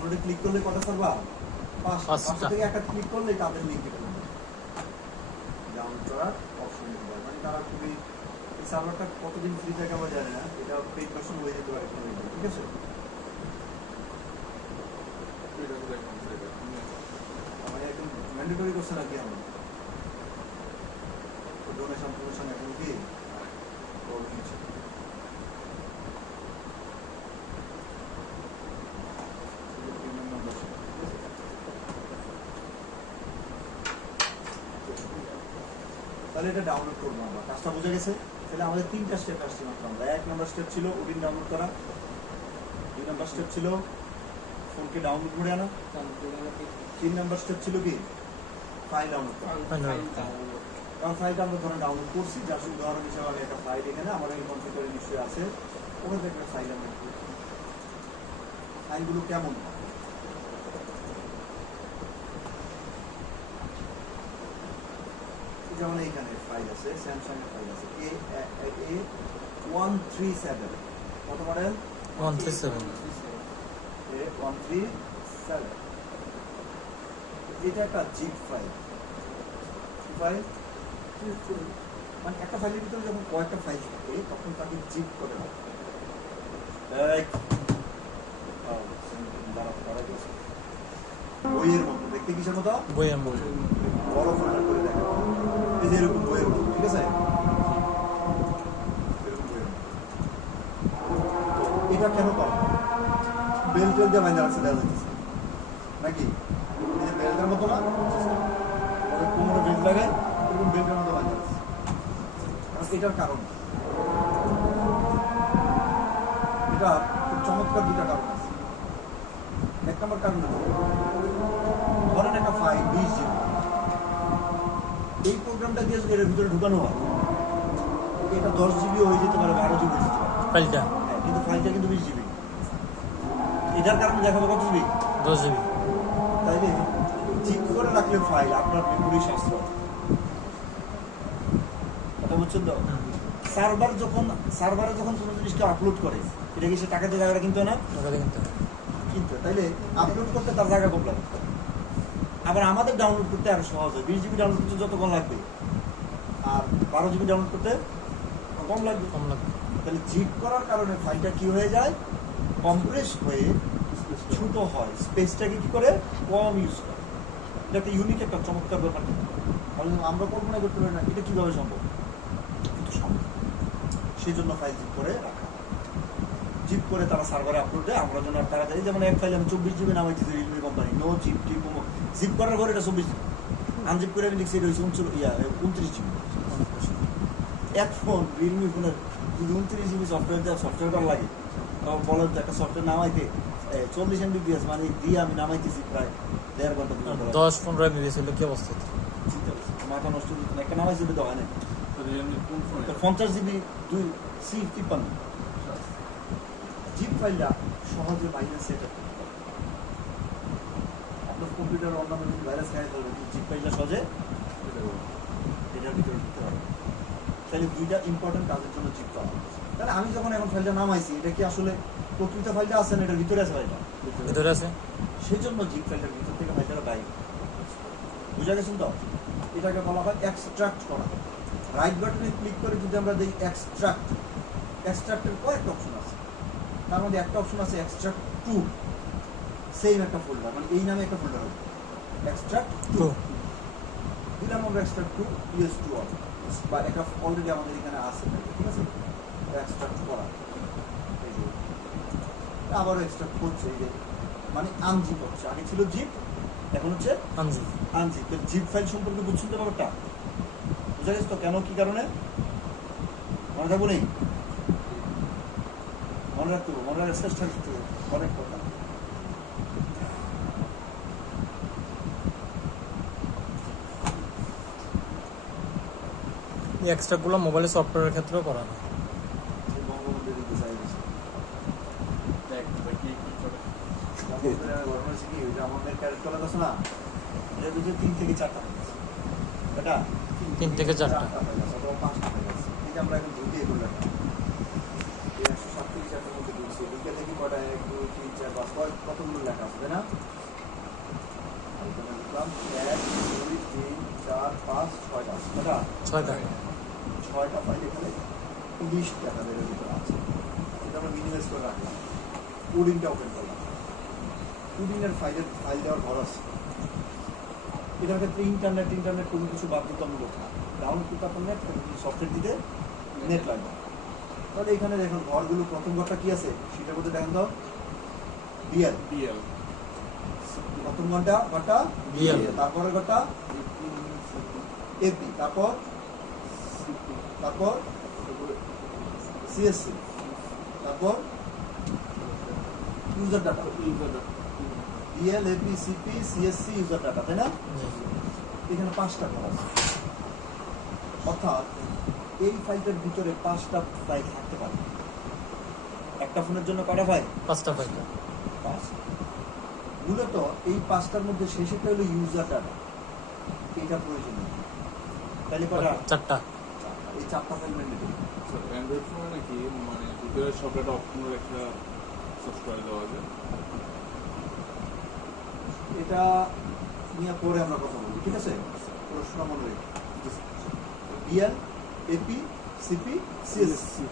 ডাউনলোডে ক্লিক করলে কটা সার্ভার? 5টা থেকে একটা ক্লিক করলে তাদের লিংক দিতে হবে ডাউনলোড করার অপশন দিতে পারে। মানে তারা খুবই এই সার্ভারটা কতদিন ফ্রি থাকে আমরা জানি না, এটা পেইড ভার্সন হয়ে যেতে পারে, ঠিক আছে? মানে একদম ম্যান্ডেটরি করছে নাকি আমরা ডোনেশন প্রমোশন এখন কি তাহলে এটা ডাউনলোড করবো আমরা। কাজটা বোঝা গেছে? তাহলে আমাদের 3টা স্টেপ আসছে মাত্র। আমরা 1 নম্বর স্টেপ ছিল ওডিন ডাউনলোড করা, 2 নম্বর স্টেপ ছিল ফোনকে ডাউনলোড করে আনা, 3 নম্বর স্টেপ ছিল কি ফাইল ডাউনলোড করা। কারণ ফাইলটা আমরা ধরেন ডাউনলোড করছি, যার উদাহরণ হিসেবে আমি একটা ফাইল এখানে আমার এই কম্পিউটারে নিশ্চয়ই আছে, ওখান থেকে একটা ফাইল আমরা ফাইলগুলো কেমন যেমন এইখানে ফাইল আছে, স্যামসাং এর ফাইল আছে A137, কত মডেল? 137 A137। এটা একটা জিপ ফাইল, মানে একটা ফাইলের ভিতরে যখন কয়েকটা ফাইল থাকে তখন তাকে জিপ করে বইয়ের মতো দেখতে, কিসের মতো? বইয়ের মতো বড় ফোল্ডার করে দেখা, এই যে এরকম বইয়ের মতো, ঠিক আছে? এটা কেন করা? বেল টেল দিয়ে বাইন্দা রাখছে দেখা যাচ্ছে নাকি? এই যে বেল্টের মতো না, কোমরে বেল্ট লাগে, এরকম বেল্টের মতো বাইন্দা রাখছে। এটার কারণ এটা খুব চমৎকার 2টা কারণ আছে। 1 নম্বর কারণ ধরেন একটা ফাইল 20 GB, এই প্রোগ্রামটা দিয়ে এর ভিতরে ঢুকানো হয়, এটা 10 GB হয়ে যেতে পারে, 12 GB হয়ে যেতে পারে ফাইলটা, কিন্তু ফাইলটা কিন্তু 20 GB। এটার কারণে দেখাবো কত GB? 10 GB। তাইলে জিপ করে রাখলে ফাইল আপনার মেমোরি সাশ্রয়, কথা বুঝছেন তো? সার্ভারে যখন কোনো জিনিসকে আপলোড করে, এটা কি সে টাকা দিয়ে জায়গাটা কিনতে না? টাকা দিয়ে কিনতে, তাইলে আপলোড করতে তার জায়গা কম লাগে। আবার আমাদের ডাউনলোড করতে আরো সহজ হয়, 20 GB ডাউনলোড করতে যতক্ষণ লাগবে আর 12 GB ডাউনলোড করতে কম লাগবে। তাহলে জিপ করার কারণে ফাইলটা কি হয়ে যায়? কম্প্রেস হয়ে ছোট হয়, স্পেসটাকে কি করে কম ইউজ করে। এটা একটা ইউনিক একটা চমৎকার ব্যাপার, আমরা কল্পনা করতে পারি না এটা কিভাবে সম্ভব, কিন্তু সম্ভব। সেই জন্য ফাইল জিপ করে রাখা, জিপ করে তারা সার্ভারে আপলোড দেয়, আমরা জন্য তাড়াতাড়ি। যেমন এক ফাইল আমি 24 GB নামাইছি রিয়েলমি কোম্পানি, নো জিপ টিপ, জিপ করার পর এটা 24 GB, আনজিপ করে আমি লিখছি এটা হচ্ছে 29 GB। এক ফোন রিয়েলমি ফোনের যদি 29 GB সফটওয়্যার দেওয়া, সফটওয়্যারটা লাগে, তখন বলেন তো একটা সফটওয়্যার নামাইতে 40 MBPS, মানে দিয়ে আমি নামাইতেছি প্রায় 1.5 ঘন্টা 10-15 MB ছিল, কি অবস্থা? মাথা নষ্ট করতে না, একটা নামাইছি তো হয় না। 50 GB 2C53 জিপ ফাইলটা সহজে বাইরে সেট আপ করতে পারে। আপনার কম্পিউটার অন্যান্য যদি ভাইরাস খাই ফেলবে, জিপ ফাইলটা সহজে এটার ভিতরে ঢুকতে পারবে। তাহলে 2টা ইম্পর্টেন্ট কাজের জন্য জিপ করা। তাহলে আমি যখন এখন ফাইলটা নামাইছি, এটা কি আসলে প্রকৃত ফাইলটা আছে না এটার ভিতরে আছে? ফাইলটা ভিতরে আছে, সেই জন্য জিপ ফাইলটার ভিতর থেকে ফাইলটা বাইরে। বুঝা গেছেন তো? এটাকে বলা হয় এক্সট্রাক্ট করা। রাইট বাটনে ক্লিক করে যদি আমরা দিই এক্সট্রাক্ট, এক্সট্রাক্টের কয়েকটা অপশন আছে, তার মধ্যে একটা অপশন আছে এক্সট্রাক্ট টু, সেম একটা ফোল্ডার, মানে এই নামে একটা ফোল্ডার হবে এক্সট্রাক্ট টু। দিলাম আমরা এক্সট্রাক্ট টু PS2 বা এটা অলরেডি আমাদের এখানে আছে, ঠিক আছে? এক্সট্রাক্ট করা, আবারও এক্সট্রাক্ট করছে, এই যে মানে আনজিপ হচ্ছে, আগে ছিল জিপ, এখন হচ্ছে আনজিপ। জিপ ফাইল সম্পর্কে বুঝছেন তো ব্যাপারটা? বুঝা গেছে তো কেন কি কারণে? মনে থাকবো নেই, মনে রাখতে হবে, মনে রাখার চেষ্টা করতে হবে, অনেক কথা। এই এক্সট্রাগুলো মোবাইলের সফটওয়্যারের ক্ষেত্রেও করা হয়। বঙ্গবন্ধু দিতে চাই আমাদের ক্যারেক্টার আছে না, এটা দুটো 3 থেকে 4টা, এটা 3 থেকে 4টা অথবা 5টা হয়ে গেছে। এই যে আমরা এখন ঢুকিয়ে করলাম 137 মধ্যে ঢুকছি, ঢুকে থেকে দেখি কয়টা 1 2 3 4 5 কয় কতগুলো লেখা আছে তাই না এখানে লিখলাম 1 2 3 4 5 6টা কয়টা 6টা 6টা ফাইল এখানে 19 টাকা এর ভিতরে আছে এটা আমরা মিনিমাইজ করে রাখলাম কোডিংটা ওপেন করলাম কোডিংয়ের ফাইল দেওয়ার ঘর আছে এটার ক্ষেত্রে ইন্টারনেট কোনো কিছু বাধ্যতামূলক না ডাউনলোড করতে আপনার নেট সফটওয়্যার দিতে নেট লাগবে তাহলে এখানে দেখুন ঘরগুলো প্রথম ঘরটা কি আছে সেটার মধ্যে দেখেন তো বিএল প্রথম ঘরটা BL তারপরের ঘরটা এপি তারপর সিএসসি তারপর user data BL AP CP CSC user data তাই না এখানে 5টা ঘর আছে অর্থাৎ এই ফাইলটার ভিতরে 5টা ফাইল থাকতে পারে একটা ফোনের জন্য কয়টা ফাইল 5টা ফাইল 5 মূলত এই 5টার মধ্যে শেষেরটা হলো ইউজার ডাটা এটা প্রয়োজন তাহলে কয়টা 4টা এই 4টা ফাইল মেনে নেবে অ্যান্ড্রয়েড ফোনে নাকি মানে ভিতরে সব একটা অপশনাল একটা সাবস্ক্রাইব দেওয়া যায় এটা নিয়ে পরে আমরা কথা বলবো ঠিক আছে প্রশ্ন মনে রেখে বিএল এপি সিপি সিএসসি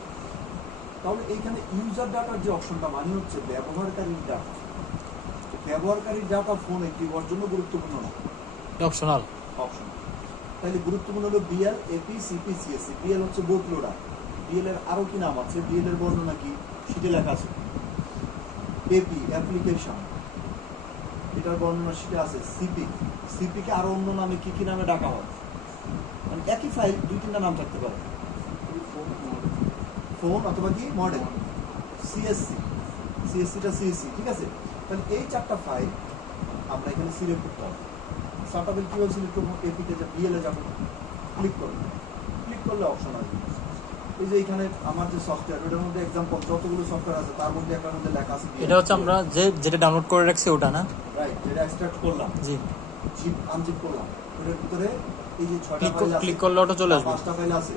তাহলে এইখানে ইউজার ডাটার যে অপশনটা মানে হচ্ছে ব্যবহারকারীর ডাটা ব্যবহারকারীর ডাটা ফোন একটি ওর জন্য গুরুত্বপূর্ণ না অপশনাল অপশন তাহলে গুরুত্বপূর্ণ হলো BL AP CP CSC BL হচ্ছে বুট লোডার বিএল এর আরো কি নাম আছে বিএল এর বর্ণনা কি সেটা লেখা আছে এপি অ্যাপ্লিকেশন এটার বর্ণনা সেটা আছে সিপি সিপি কে আরো অন্য নামে কি নামে ডাকা হয় মানে একই ফাইল 2-3টা নাম থাকতে পারে ফোন অথবা কি মডেল সিএসসি সিএসসিটা সিএসসি ঠিক আছে তাহলে এই 4টা ফাইল আমরা এখানে সিলেক্ট করতে হবে 4টা ফাইল কিভাবে সিলেক্ট করবো এপিতে যা বিএল এ যাবো ক্লিক করলে অপশন আসবে এই যে এখানে আমার যে সফটওয়্যার ওটার মধ্যে एग्जांपल যতগুলো সফটওয়্যার আছে তার মধ্যে একটার মধ্যে লেখা আছে এটা হচ্ছে আমরা যেটা ডাউনলোড করে রাখছি ওটা না রাইট যেটা এক্সট্রাক্ট করলাম জি জিপ আনজিপ করলাম ওটার ভিতরে এই যে 6টা ফাইল আছে ক্লিক করলে ওটা চলে আসবে 5টা ফাইল আছে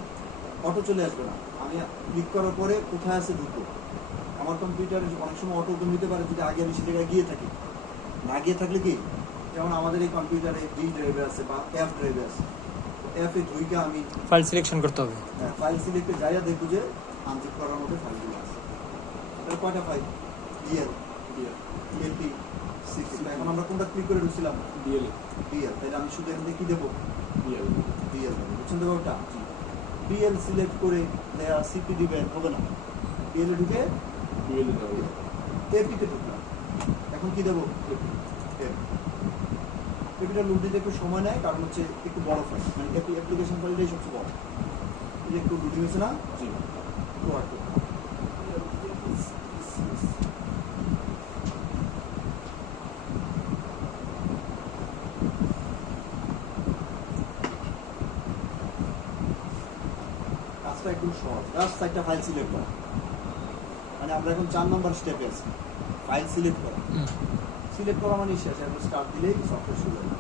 অটো চলে আসবে না আমি ক্লিক করার পরে কোথায় আছে ঢুকবো আমার কম্পিউটারে অনেক সময় অটো ওপেন হতে পারে যদি আগে আমি সে জায়গায় গিয়ে থাকি না গিয়ে থাকলে কি যেমন আমাদের এই কম্পিউটারে ডি ড্রাইভে আছে বা এফ ড্রাইভে আছে এফ এ ধুইকে আমি ফাইল সিলেকশন করতে হবে ফাইল সিলেক্টে যাইয়া দেখবো যে আনজিপ করার মধ্যে ফাইলগুলো আছে তাহলে কয়টা ফাইল বিএল এপি সিপি এখন আমরা কোনটা ক্লিক করে ঢুকছিলাম বিএল তাহলে আমি শুধু এখান থেকে কি দেবো বিএল বুঝছেন তো ওটা বিএল সিলেক্ট করে দেয়া সিপি দিবেন হবে না বিএল এ ঢুকে বিএল যাবে এপিতে ঢুকলাম এখন কি দেবো এপিটা লোড দিতে একটু সময় নেয় কারণ হচ্ছে একটু বড় ফাইল মানে এপি অ্যাপ্লিকেশন ফাইলটাই সবচেয়ে বড় এই যে একটু লোডিং হয়েছে না জি একটু আর একটু। কাজটা একটু সহজ জাস্ট একটা ফাইল সিলেক্ট করা মানে আমরা এখন 4 নম্বর স্টেপে আছি ফাইল সিলেক্ট করা সিলেক্ট করা মানে শেষ এখন স্টার্ট দিলেই সফটওয়্যার শুরু হবে